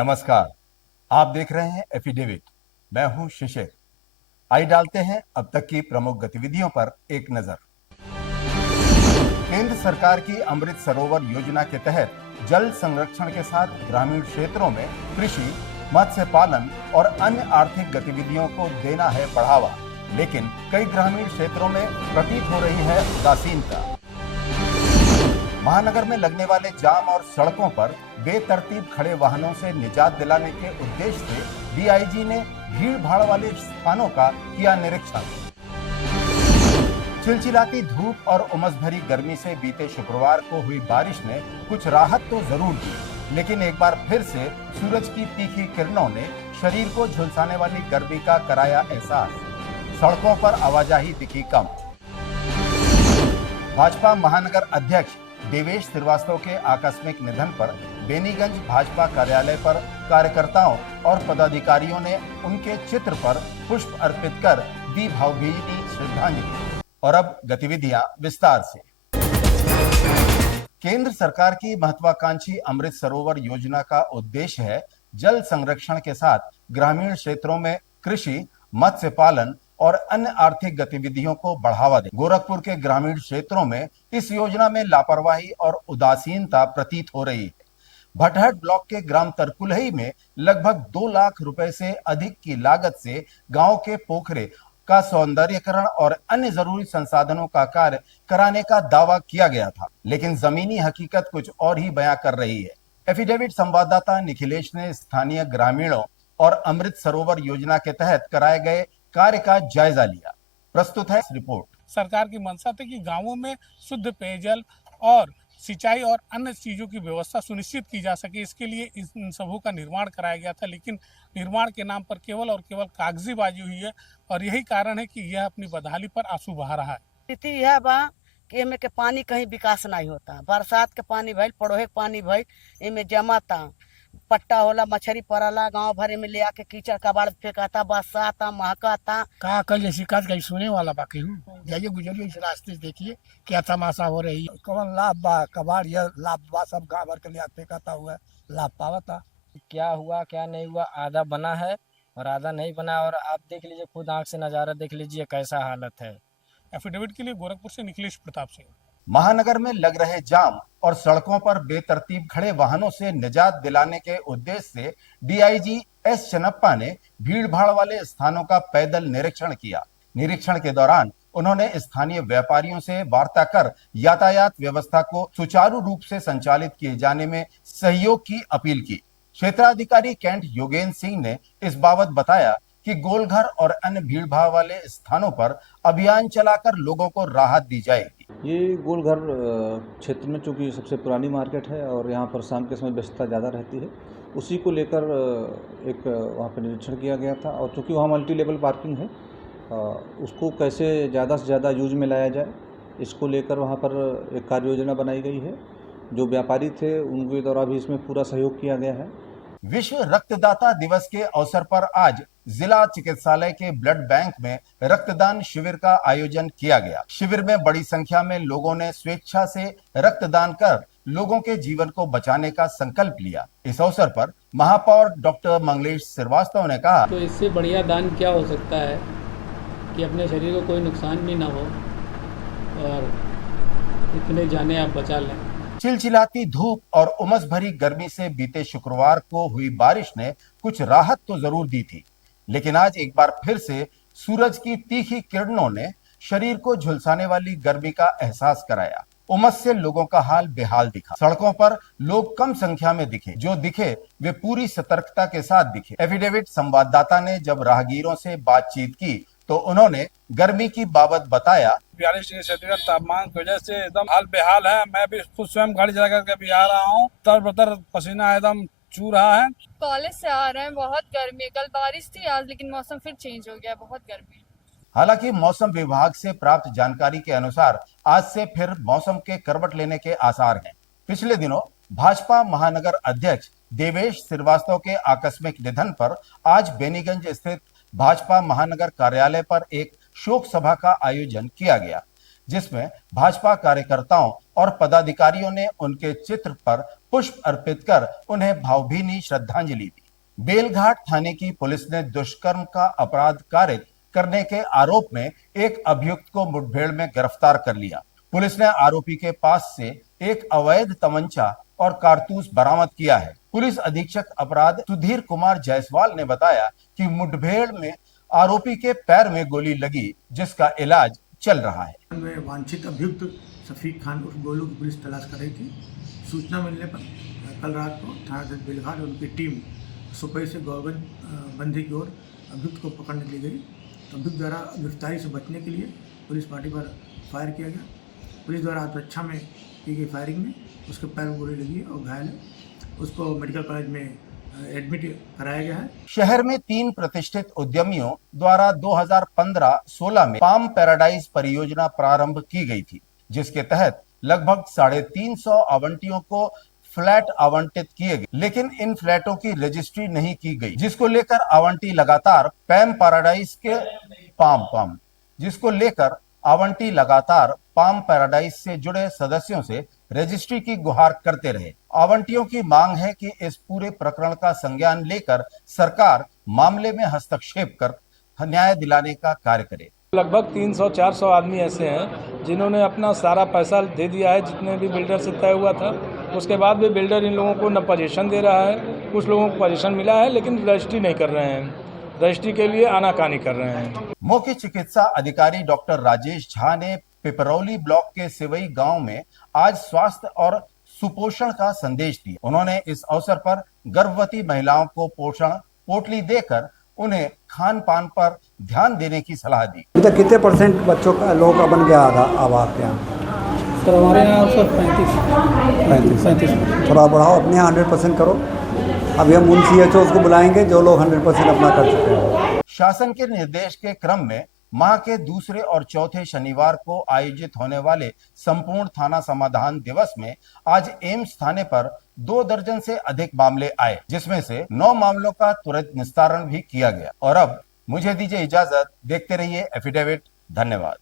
नमस्कार। आप देख रहे हैं एफिडेविट। मैं हूं शिशिर। आइए डालते हैं अब तक की प्रमुख गतिविधियों पर एक नजर। केंद्र सरकार की अमृत सरोवर योजना के तहत जल संरक्षण के साथ ग्रामीण क्षेत्रों में कृषि, मत्स्य पालन और अन्य आर्थिक गतिविधियों को देना है बढ़ावा, लेकिन कई ग्रामीण क्षेत्रों में प्रतीत हो रही है उदासीनता। महानगर में लगने वाले जाम और सड़कों पर बेतरतीब खड़े वाहनों से निजात दिलाने के उद्देश्य से डीआईजी ने भीड़ भाड़ वाले स्थानों का किया निरीक्षण। चिलचिलाती धूप और उमस भरी गर्मी से बीते शुक्रवार को हुई बारिश ने कुछ राहत तो जरूर दी, लेकिन एक बार फिर से सूरज की तीखी किरणों ने शरीर को झुलसाने वाली गर्मी का कराया एहसास। सड़कों पर आवाजाही दिखी कम। भाजपा महानगर अध्यक्ष देवेश श्रीवास्तव के आकस्मिक निधन पर बेनीगंज भाजपा कार्यालय पर कार्यकर्ताओं और पदाधिकारियों ने उनके चित्र पर पुष्प अर्पित कर दी भावभीनी श्रद्धांजलि। और अब गतिविधियां विस्तार से। केंद्र सरकार की महत्वाकांक्षी अमृत सरोवर योजना का उद्देश्य है जल संरक्षण के साथ ग्रामीण क्षेत्रों में कृषि, मत्स्य पालन और अन्य आर्थिक गतिविधियों को बढ़ावा दें। गोरखपुर के ग्रामीण क्षेत्रों में इस योजना में लापरवाही और उदासीनता प्रतीत हो रही है। भटहट ब्लॉक के ग्राम तरकुलही में लगभग 2 लाख रुपए से अधिक की लागत से गांव के पोखरे का सौंदर्यीकरण और अन्य जरूरी संसाधनों का कार्य कराने का दावा किया गया था, लेकिन जमीनी हकीकत कुछ और ही बयां कर रही है। एफिडेविट संवाददाता निखिलेश ने स्थानीय ग्रामीणों और अमृत सरोवर योजना के तहत कराए गए कार्य का जायजा लिया। प्रस्तुत है रिपोर्ट। सरकार की मंशा थी कि गांवों में शुद्ध पेयजल और सिंचाई और अन्य चीजों की व्यवस्था सुनिश्चित की जा सके, इसके लिए इन सबों का निर्माण कराया गया था, लेकिन निर्माण के नाम पर केवल और केवल कागजीबाजी हुई है और यही कारण है कि यह अपनी बदहाली पर आंसू बहा रहा है। स्थिति यह बा कि एमे के पानी कहीं विकास नहीं होता। बरसात के पानी भइल, पड़ोहे के पानी भइल, एमे जमाता पट्टा होला, मछरी पड़ला, गांव भरे में ले आके कीचड़ कबाड़ फेंकाता, बरसाता महकाता। का कल ये शिकायत कहीं सुने वाला बाकी हूँ, जाइए गुजरिए इस रास्ते से, देखिए क्या तमाशा हो रही है। कौन लाभ बा, कबाड़ यह लाभ बा, सब गाँव भर के लिए फेंकाता हुआ लाभ पावता। क्या हुआ क्या नहीं हुआ, आधा बना है और आधा नहीं बना, और आप देख लीजिए, खुद आंख से नजारा देख लीजिए कैसा हालत है। एफिडेविट के लिए गोरखपुर से निखिलेश प्रताप सिंह। महानगर में लग रहे जाम और सड़कों पर बेतरतीब खड़े वाहनों से निजात दिलाने के उद्देश्य से डीआईजी एस चन्नप्पा ने भीड़ भाड़ वाले स्थानों का पैदल निरीक्षण किया। निरीक्षण के दौरान उन्होंने स्थानीय व्यापारियों से वार्ता कर यातायात व्यवस्था को सुचारू रूप से संचालित किए जाने में सहयोग की अपील की। क्षेत्राधिकारी कैंट योगेंद्र सिंह ने इस बाबत बताया कि गोलघर और अन्य भीड़ भाड़ वाले स्थानों पर अभियान चलाकर लोगों को राहत दी जाएगी। ये गोलघर क्षेत्र में चूंकि सबसे पुरानी मार्केट है और यहाँ पर शाम के समय व्यस्तता ज़्यादा रहती है, उसी को लेकर एक वहाँ पर निरीक्षण किया गया था। और चूंकि वहाँ मल्टी लेवल पार्किंग है, उसको कैसे ज़्यादा से ज़्यादा यूज में लाया जाए, इसको लेकर वहाँ पर एक कार्य योजना बनाई गई है। जो व्यापारी थे उनके द्वारा भी इसमें पूरा सहयोग किया गया है। विश्व रक्तदाता दिवस के अवसर पर आज जिला चिकित्सालय के ब्लड बैंक में रक्तदान शिविर का आयोजन किया गया। शिविर में बड़ी संख्या में लोगों ने स्वेच्छा से रक्तदान कर लोगों के जीवन को बचाने का संकल्प लिया। इस अवसर पर महापौर डॉक्टर मंगलेश श्रीवास्तव ने कहा, तो इससे बढ़िया दान क्या हो सकता है कि अपने शरीर को कोई नुकसान भी ना हो और इतने जाने आप बचा लें। चिलचिलाती धूप और उमस भरी गर्मी से बीते शुक्रवार को हुई बारिश ने कुछ राहत तो जरूर दी थी, लेकिन आज एक बार फिर से सूरज की तीखी किरणों ने शरीर को झुलसाने वाली गर्मी का एहसास कराया। उमस से लोगों का हाल बेहाल दिखा। सड़कों पर लोग कम संख्या में दिखे, जो दिखे वे पूरी सतर्कता के साथ दिखे। एफिडेविट संवाददाता ने जब राहगीरों से बातचीत की तो उन्होंने गर्मी की बाबत बताया। 42 डिग्री सेल्सियस तापमान की वजह से एकदम हाल बेहाल है। मैं भी खुद स्वयं गाड़ी चला करके भी आ रहा हूँ, तर पसीना एकदम चू रहा है। कॉलेज से आ रहे हैं, बहुत गर्मी है। कल बारिश थी आज, लेकिन मौसम फिर चेंज हो गया, बहुत गर्मी। हालांकि मौसम विभाग से प्राप्त जानकारी के अनुसार आज से फिर मौसम के करवट लेने के आसार हैं। पिछले दिनों भाजपा महानगर अध्यक्ष देवेश श्रीवास्तव के आकस्मिक निधन पर आज बेनीगंज स्थित भाजपा महानगर कार्यालय पर एक शोक सभा का आयोजन किया गया, जिसमें भाजपा कार्यकर्ताओं और पदाधिकारियों ने उनके चित्र पर पुष्प अर्पित कर उन्हें भावभीनी श्रद्धांजलि दी। बेलघाट थाने की पुलिस ने दुष्कर्म का अपराध कारित करने के आरोप में एक अभियुक्त को मुठभेड़ में गिरफ्तार कर लिया। पुलिस ने आरोपी के पास से एक अवैध तमंचा और कारतूस बरामद किया है। पुलिस अधीक्षक अपराध सुधीर कुमार जायसवाल ने बताया कि मुठभेड़ में आरोपी के पैर में गोली लगी, जिसका इलाज चल रहा है। में वांछित अभियुक्त शफीक खान उर्फ गोलू की पुलिस तलाश कर रही थी। सूचना मिलने पर कल रात को थाना बेलघाट और उनकी टीम सुपई से गौरगंज बंधी की ओर अभियुक्त को पकड़ने के लिए गई। तो अभियुक्त द्वारा गिरफ्तारी से बचने के लिए पुलिस पार्टी पर फायर किया गया। पुलिस द्वारा आत्मरक्षा में की गई फायरिंग में उसके पैर में गोली लगी और घायल है। उसको मेडिकल कॉलेज में एडमिट कराया गया है। शहर में 3 प्रतिष्ठित उद्यमियों द्वारा 2015-16 में पाम पैराडाइज परियोजना प्रारंभ की गई थी, जिसके तहत लगभग 350 आवंटियों को फ्लैट आवंटित किए गए, लेकिन इन फ्लैटों की रजिस्ट्री नहीं की गई, जिसको लेकर आवंटी लगातार पाम पैराडाइज से जुड़े सदस्यों से रजिस्ट्री की गुहार करते रहे। आवंटियों की मांग है कि इस पूरे प्रकरण का संज्ञान लेकर सरकार मामले में हस्तक्षेप कर न्याय दिलाने का कार्य करे। लगभग 300-400 आदमी ऐसे हैं जिन्होंने अपना सारा पैसा दे दिया है, जितने भी बिल्डर से तय हुआ था। उसके बाद भी बिल्डर इन लोगों को न पोजीशन दे रहा है, कुछ लोगों को पोजीशन मिला है लेकिन रजिस्ट्री नहीं कर रहे हैं, रजिस्ट्री के लिए आनाकानी कर रहे हैं। मुख्य चिकित्सा अधिकारी डॉक्टर राजेश झा ने पिपरौली ब्लॉक के सिवई गांव में आज स्वास्थ्य और सुपोषण का संदेश दिया। उन्होंने इस अवसर पर गर्भवती महिलाओं को पोषण पोटली देकर उन्हें खान पान पर ध्यान देने की सलाह दी। अभी तक कितने % बच्चों का लोगों का बन गया आवास आपके यहाँ? सर हमारे यहाँ सर 35। थोड़ा बढ़ाओ, अपने यहाँ 100% करो। अभी हम उन CHO को बुलाएंगे जो लोग 100% अपना कर चुके हैं। शासन के निर्देश के क्रम में माह के दूसरे और चौथे शनिवार को आयोजित होने वाले संपूर्ण थाना समाधान दिवस में आज एम्स थाने पर 2 दर्जन से अधिक मामले आए, जिसमें से 9 मामलों का तुरंत निस्तारण भी किया गया। और अब मुझे दीजिए इजाजत, देखते रहिए एफिडेविट। धन्यवाद।